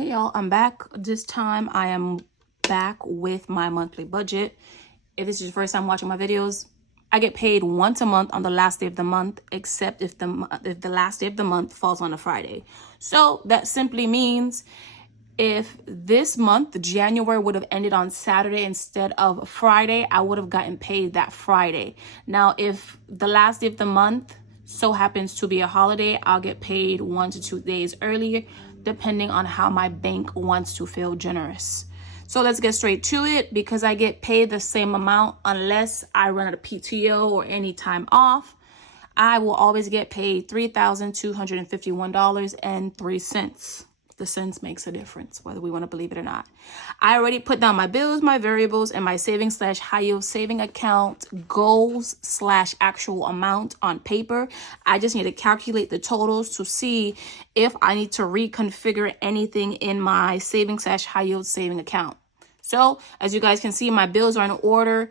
Hey y'all, I'm back. This time I am back with my monthly budget. If this is your first time watching my videos, I get paid once a month on the last day of the month, except if the last day of the month falls on a Friday. So that simply means if this month, January, would have ended on Saturday instead of Friday, I would have gotten paid that Friday. Now, if the last day of the month so happens to be a holiday, I'll get paid 1 to 2 days earlier, depending on how my bank wants to feel generous. So let's get straight to it. Because I get paid the same amount unless I run out of PTO or any time off, I will always get paid $3,251.03. The cents makes a difference, whether we want to believe it or not. I already put down my bills, my variables, and my savings / high yield saving account goals / actual amount on paper. I just need to calculate the totals to see if I need to reconfigure anything in my savings / high yield saving account. So as you guys can see, my bills are in order,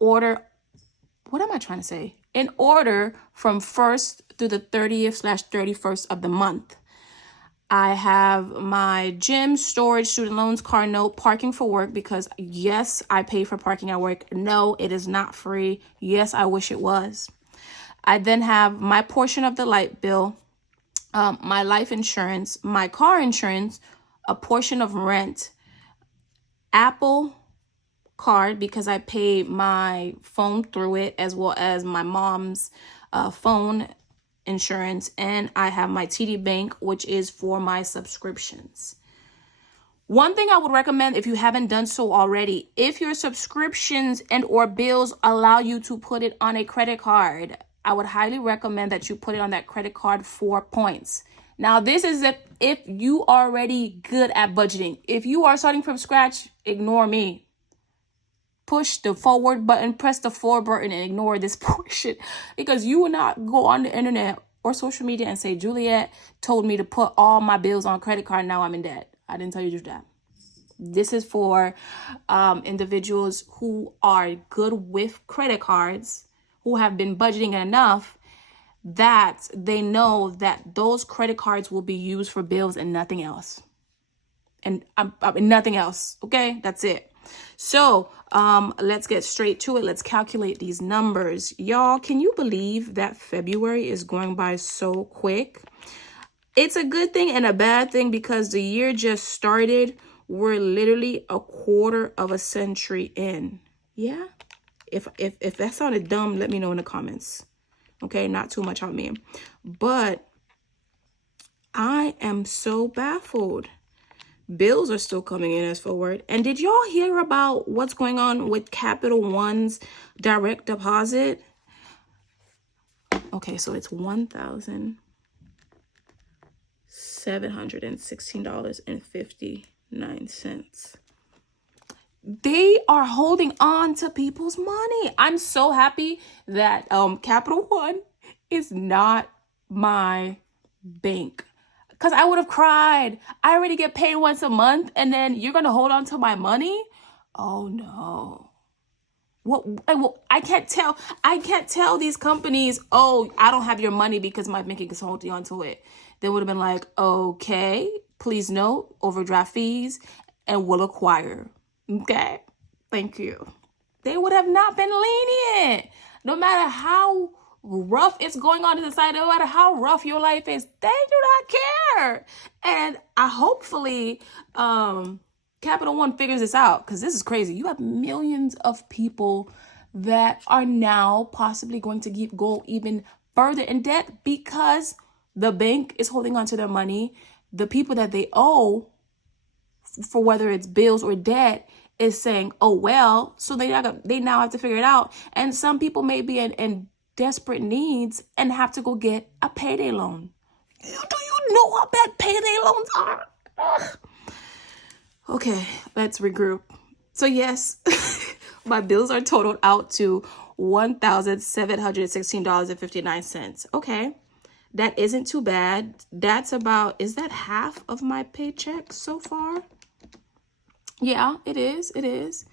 what am I trying to say? In order from 1st through the 30th / 31st of the month. I have my gym, storage, student loans, car note, parking for work, because yes, I pay for parking at work. No, it is not free. Yes, I wish it was. I then have my portion of the light bill, my life insurance, my car insurance, a portion of rent, Apple card because I pay my phone through it, as well as my mom's phone insurance, and I have my TD Bank, which is for my subscriptions. One thing I would recommend, if you haven't done so already, if your subscriptions and or bills allow you to put it on a credit card, I would highly recommend that you put it on that credit card for points. Now, this is if you are already good at budgeting. If you are starting from scratch, ignore me. Push the forward button, press the forward button, and ignore this portion, because you will not go on the internet or social media and say, Juliet told me to put all my bills on credit card, now I'm in debt. I didn't tell you to do that. This is for individuals who are good with credit cards, who have been budgeting enough that they know that those credit cards will be used for bills and nothing else. And nothing else. Okay, that's it. So let's get straight to it. Let's calculate these numbers. Y'all, can you believe that February is going by so quick? It's a good thing and a bad thing, because the year just started. We're literally a quarter of a century in. Yeah. If that sounded dumb, let me know in the comments. Okay, not too much on me. But I am so baffled. Bills are still coming in as forward. And did y'all hear about what's going on with Capital One's direct deposit? Okay, so it's $1,716.59. They are holding on to people's money. I'm so happy that Capital One is not my bank, because I would have cried. I already get paid once a month, and then you're going to hold on to my money? Oh, no. I can't tell these companies, oh, I don't have your money because my bank is holding on to it. They would have been like, okay, please note, overdraft fees, and we'll acquire. Okay, thank you. They would have not been lenient. No matter how rough it's going on in society, no matter how rough your life is, they do not care. And hopefully Capital One figures this out, because this is crazy. You have millions of people that are now possibly going to go even further in debt because the bank is holding on to their money. The people that they owe, for whether it's bills or debt, is saying, oh, well, so they now have to figure it out. And some people may be in desperate needs and have to go get a payday loan. Do you know how bad payday loans are? Ugh. Okay, let's regroup. So yes, my bills are totaled out to $1,716.59. Okay, that isn't too bad. That's about, is that half of my paycheck so far? Yeah, it is. It is.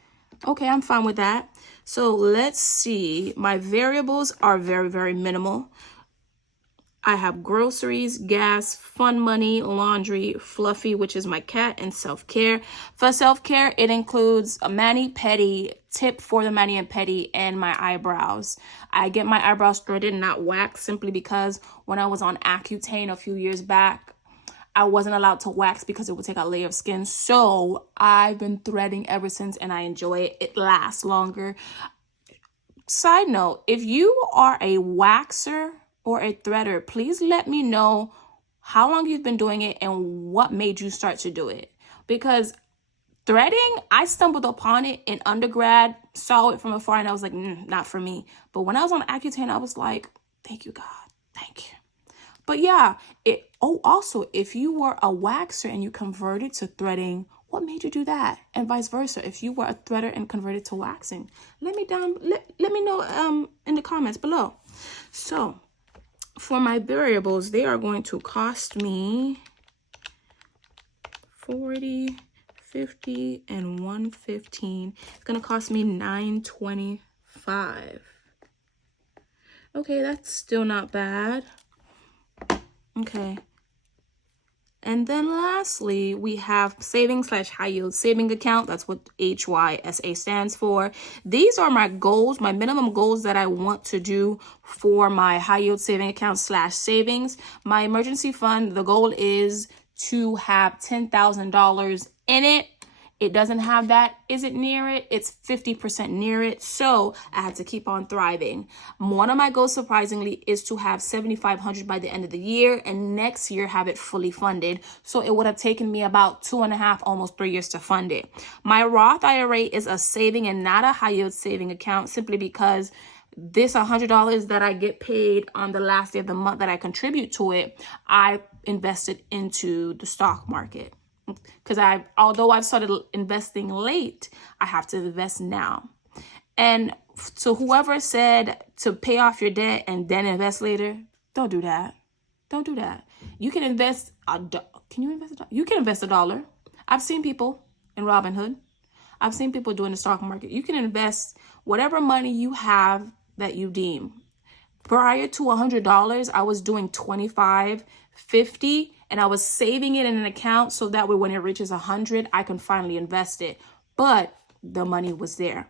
Okay, I'm fine with that. So let's see. My variables are very, very minimal. I have groceries, gas, fun money, laundry, Fluffy, which is my cat, and self-care. For self-care, it includes a mani-pedi, tip for the mani and pedi, and my eyebrows. I get my eyebrows threaded, not waxed, simply because when I was on Accutane a few years back, I wasn't allowed to wax because it would take a layer of skin. So I've been threading ever since, and I enjoy it. It lasts longer. Side note, if you are a waxer or a threader, please let me know how long you've been doing it and what made you start to do it. Because threading, I stumbled upon it in undergrad, saw it from afar, and I was like, not for me. But when I was on Accutane, I was like, thank you, God. Thank you. But yeah, also, if you were a waxer and you converted to threading, what made you do that? And vice versa. If you were a threader and converted to waxing, let me know in the comments below. So for my variables, they are going to cost me $40, $50, and $115. It's gonna cost me $9.25. Okay, that's still not bad. Okay. And then lastly, we have savings/high yield saving account. That's what HYSA stands for. These are my goals, my minimum goals that I want to do for my high yield saving account/savings. My emergency fund, the goal is to have $10,000 in it. It doesn't have that. Is it near it? It's 50% near it. So I had to keep on thriving. One of my goals, surprisingly, is to have $7,500 by the end of the year, and next year have it fully funded. So it would have taken me about 2.5, almost 3 years to fund it. My Roth IRA is a saving and not a high yield saving account, simply because this $100 that I get paid on the last day of the month that I contribute to it, I invested into the stock market. Because although I've started investing late, I have to invest now. And to whoever said to pay off your debt and then invest later, don't do that. Don't do that. You can invest can you invest you can invest $1. I've seen people in Robinhood. I've seen people doing the stock market. You can invest whatever money you have that you deem. Prior to $100, I was doing $25, $50, and I was saving it in an account so that way when it reaches 100, I can finally invest it. But the money was there.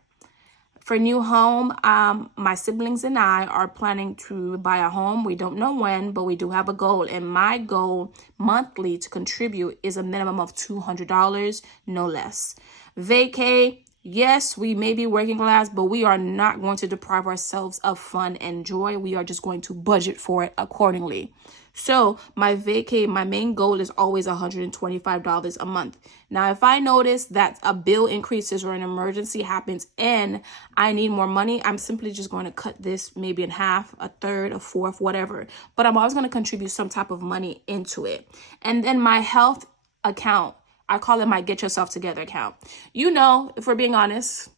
For new home, my siblings and I are planning to buy a home. We don't know when, but we do have a goal. And my goal monthly to contribute is a minimum of $200, no less. Vacay. Yes, we may be working class, but we are not going to deprive ourselves of fun and joy. We are just going to budget for it accordingly. So my vacay, my main goal is always $125 a month. Now, if I notice that a bill increases or an emergency happens and I need more money, I'm simply just going to cut this maybe in half, a third, a fourth, whatever. But I'm always going to contribute some type of money into it. And then my health account, I call it my get yourself together account. You know, if we're being honest,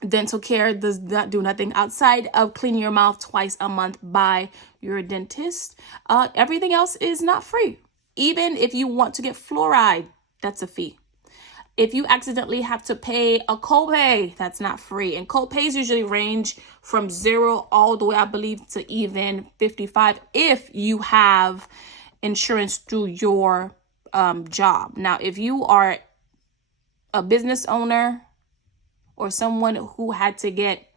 dental care does not do nothing outside of cleaning your mouth twice a month by your dentist. Everything else is not free. Even if you want to get fluoride, that's a fee. If you accidentally have to pay a copay, that's not free. And copays usually range from 0 all the way, I believe, to even $55 if you have insurance through your job. Now, if you are a business owner or someone who had to get,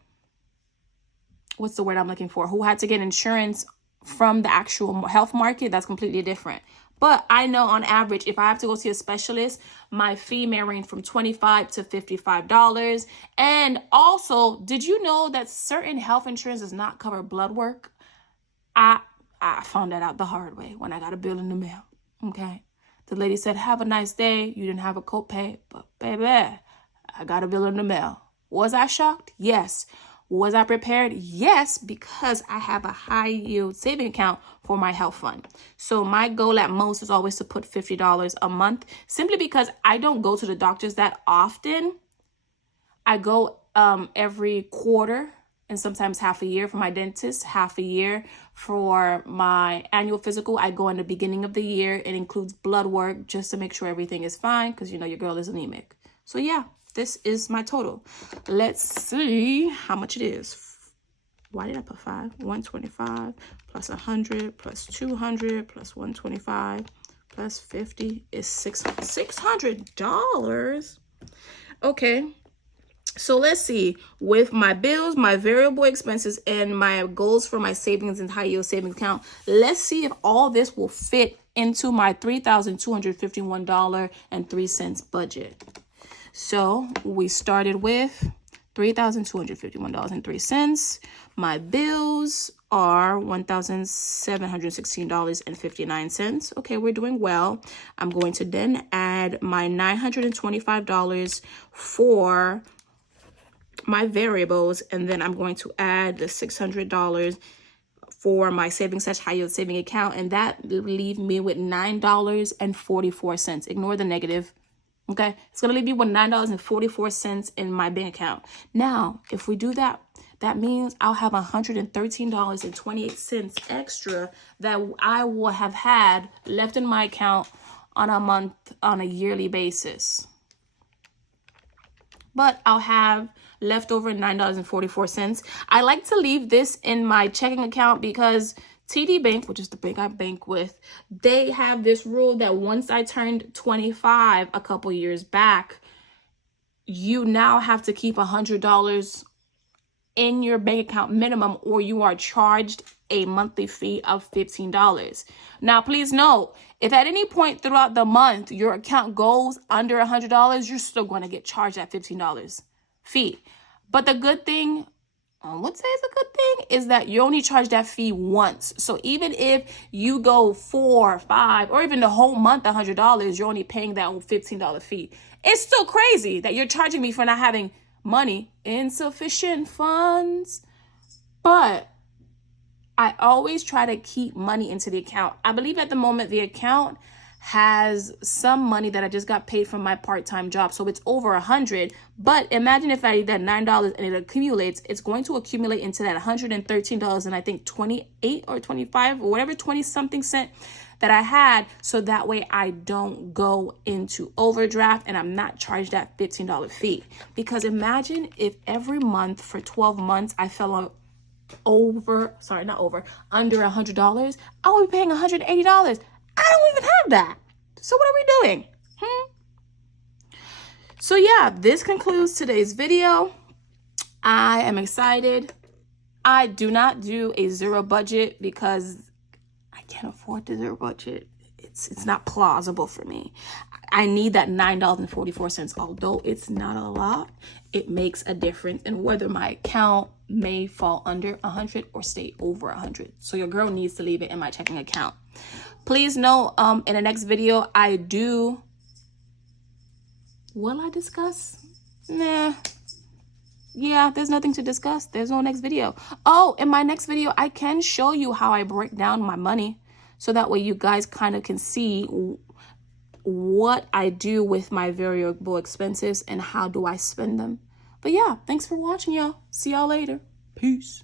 what's the word I'm looking for? Who had to get insurance from the actual health market, that's completely different. But I know on average, if I have to go see a specialist, my fee may range from $25 to $55. And also, did you know that certain health insurance does not cover blood work? I found that out the hard way when I got a bill in the mail. Okay. The lady said, have a nice day. You didn't have a copay, but baby, I got a bill in the mail. Was I shocked? Yes. Was I prepared? Yes, because I have a high yield saving account for my health fund. So my goal at most is always to put $50 a month, simply because I don't go to the doctors that often. I go every quarter and sometimes half a year for my dentist, half a year for my annual physical. I go in the beginning of the year. It includes blood work just to make sure everything is fine because, you know, your girl is anemic. So yeah, this is my total. Let's see how much it is. Why did I put 5? 125 plus 100 plus 200 plus 125 plus 50 is $600. Okay. So let's see, with my bills, my variable expenses, and my goals for my savings and high yield savings account, let's see if all this will fit into my $3,251.03 budget. So we started with $3,251.03. My bills are $1,716.59. Okay, we're doing well. I'm going to then add my $925 for my variables, and then I'm going to add the $600 for my savings / high yield saving account, and that will leave me with $9.44. Ignore the negative. Okay, it's gonna leave me with $9.44 in my bank account. Now, if we do that, that means I'll have $113.28 extra that I will have had left in my account on a yearly basis. But I'll have leftover $9.44. I like to leave this in my checking account because TD Bank, which is the bank I bank with, they have this rule that once I turned 25 a couple years back, you now have to keep $100 in your bank account minimum, or you are charged a monthly fee of $15. Now, please note, if at any point throughout the month your account goes under $100, you're still going to get charged that $15 fee. But the good thing, I would say is a good thing, is that you only charge that fee once. So even if you go 4, 5, or even the whole month $100, you're only paying that $15 fee. It's still crazy that you're charging me for not having money, insufficient funds. But I always try to keep money into the account. I believe at the moment the account has some money that I just got paid from my part-time job, so it's over $100. But imagine if I did that $9 and it accumulates, it's going to accumulate into that $113 and I think 28 or 25 or whatever 20 something cent that I had, so that way I don't go into overdraft and I'm not charged that $15 fee. Because imagine if every month for 12 months I fell on under $100, I would be paying $180. I don't even have that. So what are we doing? So yeah, this concludes today's video. I am excited. I do not do a zero budget because I can't afford the zero budget. It's not plausible for me. I need that $9.44. Although it's not a lot, it makes a difference in whether my account may fall under 100 or stay over 100. So your girl needs to leave it in my checking account. Please know, in the next video, will I discuss? Nah. Yeah, there's nothing to discuss. There's no next video. Oh, in my next video, I can show you how I break down my money. So that way you guys kind of can see what I do with my variable expenses and how do I spend them. But yeah, thanks for watching, y'all. See y'all later. Peace.